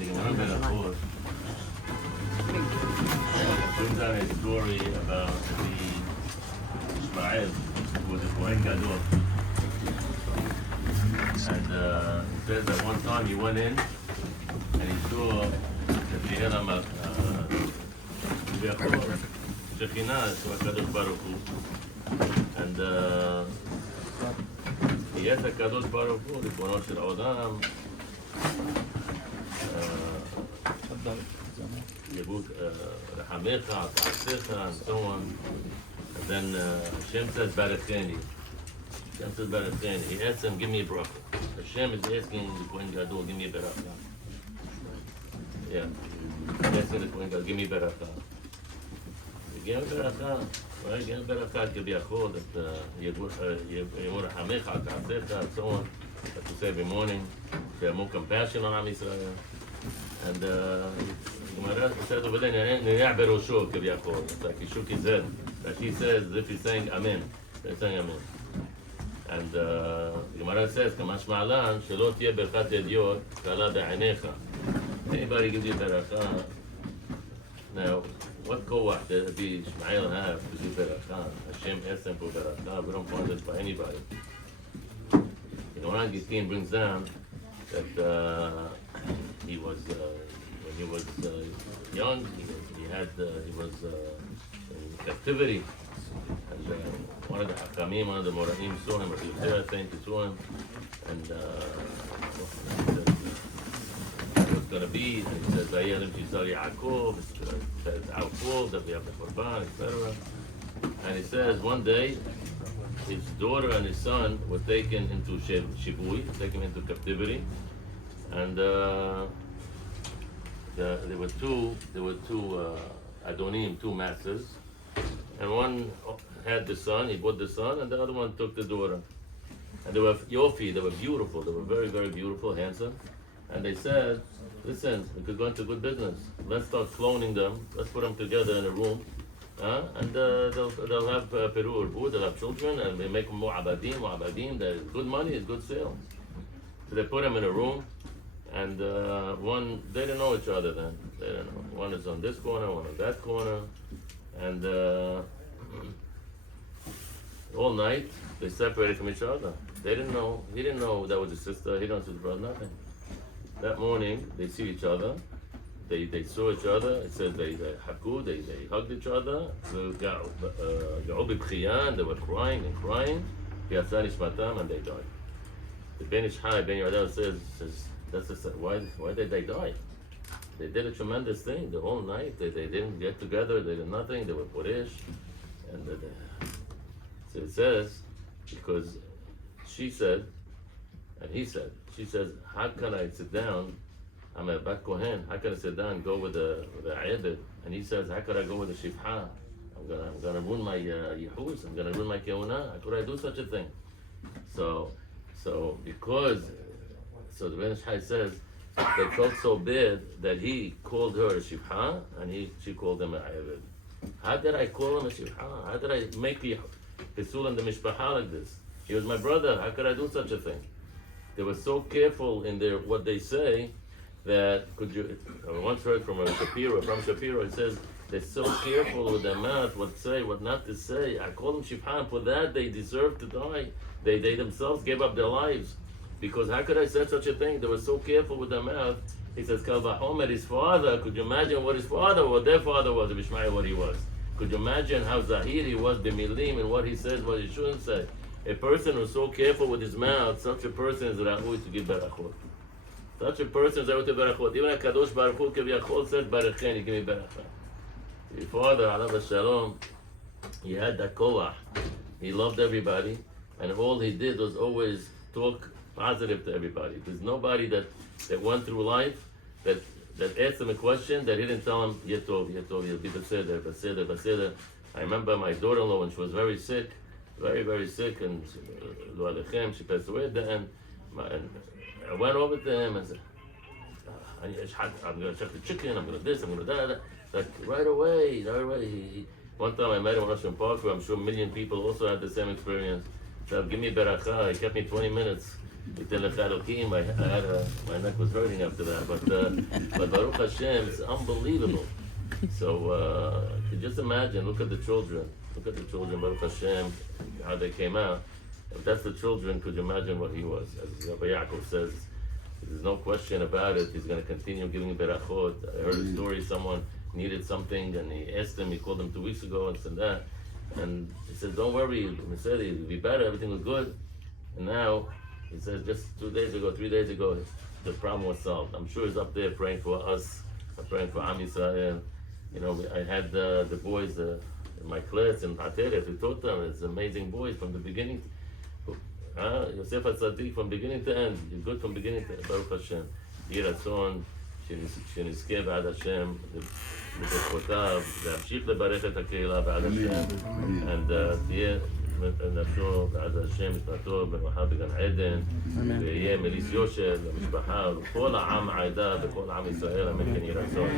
the Gemara Berachot brings down a story about the Ishmael, who was a Kohen Gadol. And it says that one time he went in and he saw that he had a Shekhinah, so HaKadosh Baruch Hu. And he asked HaKadosh Baruch Hu, ריבונו של עולם, Rahamecha, Ta'asecha, and so on. And then Hashem says, Baracheni. Hashem says, Baracheni. He asks him, give me a bracha. Hashem is asking the Kohen Gadol, give me a bracha. Yeah. He's asking the Kohen Gadol, give me a bracha. Give me a bracha. Right? Give me a bracha, Kebiachol, that Yemur Rahamecha, Ta'asecha, and so on. That to say every morning. To have more compassion on Am Yisrael. And Gemara says over there, Nireh Berosho, Keviachol. It's like he shook his head. Like he says, as if he's saying Amen. They're saying Amen. And Gemara says, Kamash Ma'alan, Shelo Tiyeh Berchat Yediot, Kala Be'anecha. Anybody gives you beracha. Now, what koach does the Ishmael have to do beracha? Hashem asked him for beracha. We don't find this by anybody. The Gemara Gittin brings down that he was when he was young, he was in captivity, and one of the Hakamim, one of the Moraim saw him, or Yudhira, I think, he saw him, and he said, what's going to be? And he says, Vayelim Tizar Yaakov, it's Yaakov, that we have the Korban, etc. And he says, one day, his daughter and his son were taken into Shivui, taken into captivity, and there were two Adonim, two masters, and one had the son, he bought the son, and the other one took the daughter. And they were Yofi, they were beautiful, they were very, very beautiful, handsome, and they said, listen, we could go into good business, let's start cloning them, let's put them together in a room, and they'll have Peru or Bud, they'll have children, and they make them Mu'abadim, there's good money, it's good sale. So they put them in a room, and they didn't know each other then. They didn't know. One is on this corner, one on that corner, and all night they separated from each other. They didn't know. He didn't know that was his sister. He didn't know his brother. Nothing. That morning they see each other. They saw each other. It says they haku. They hugged each other. And they were crying and crying. And they died. The Ben Ish Chai, Ben Yardel says that's why did they die? They did a tremendous thing the whole night. They didn't get together. They did nothing. They were Kodesh, and so it says because she said, and he said, she says, how can I sit down? I'm a Bat Kohen. How can I sit down and go with the Ayedid? And he says, how could I go with the Shifha? I'm gonna ruin my Yehus. I'm gonna ruin my Keuna. How could I do such a thing? So the Ben Ish Chai says they felt so bad that he called her a Shifha and she called him a Ayaved. How did I call him a Shifha? How did I make the Pesul and the Mishpacha like this? He was my brother. How could I do such a thing? They were so careful in what they say that I once heard from Shapiro, it says they're so careful with their mouth, what to say, what not to say. I call them Shifha, and for that they deserve to die. They themselves gave up their lives. Because how could I say such a thing? They were so careful with their mouth. He says, Kal Vachomer, his father, could you imagine what his father, what their father was, Ishmael, what he was? Could you imagine how Zahir he was, B'milim, and what he says, what he shouldn't say? A person who's so careful with his mouth, such a person is Ra'ui to give Barachot. Such a person is Ra'ui to Barachot. Even HaKadosh Baruch Hu, Keviachol, said, Baracheni, give me Barachah. Your father, Alav Shalom, he had that koach. He loved everybody, and all he did was always talk positive to everybody. There's nobody that went through life that asked him a question that he didn't tell him, Yetov, you'll be Beseder. I remember my daughter-in-law when she was very sick, very, very sick, and she passed away at the end. And I went over to him and said, I'm going to check the chicken, I'm going to this, I'm going to that. Like right away. One time I met him in Russian Park, where I'm sure a million people also had the same experience. Said, give me beracha. He kept me 20 minutes. My neck was hurting after that, but Baruch Hashem, it's unbelievable. So you just imagine, look at the children, Baruch Hashem, how they came out. If that's the children, could you imagine what he was? As Rabbi Yaakov says, there's no question about it. He's going to continue giving berachot. I heard a story, someone needed something, and he asked him, he called him 2 weeks ago and said that. And he said, don't worry, he said it'll be better, everything was good. And now, he says, just 3 days ago, the problem was solved. I'm sure he's up there praying for us, praying for Am Yisrael. You know, I had the boys in my class in Ateret, we taught them, it's amazing boys from the beginning. Yosef HaTzadik from beginning to end, you're good from beginning to end, Baruch Hashem. יהי רצון שנזכה בעד השם, בברכותיו, להמשיך לברך את הקהילה בעד השם, תהיה נפשו בעד השם, משנתו במחר בגן עדן, ויהיה מליס יושר למשפחה, לכל העם העדה וכל עם ישראל, אמן כן יהי רצון.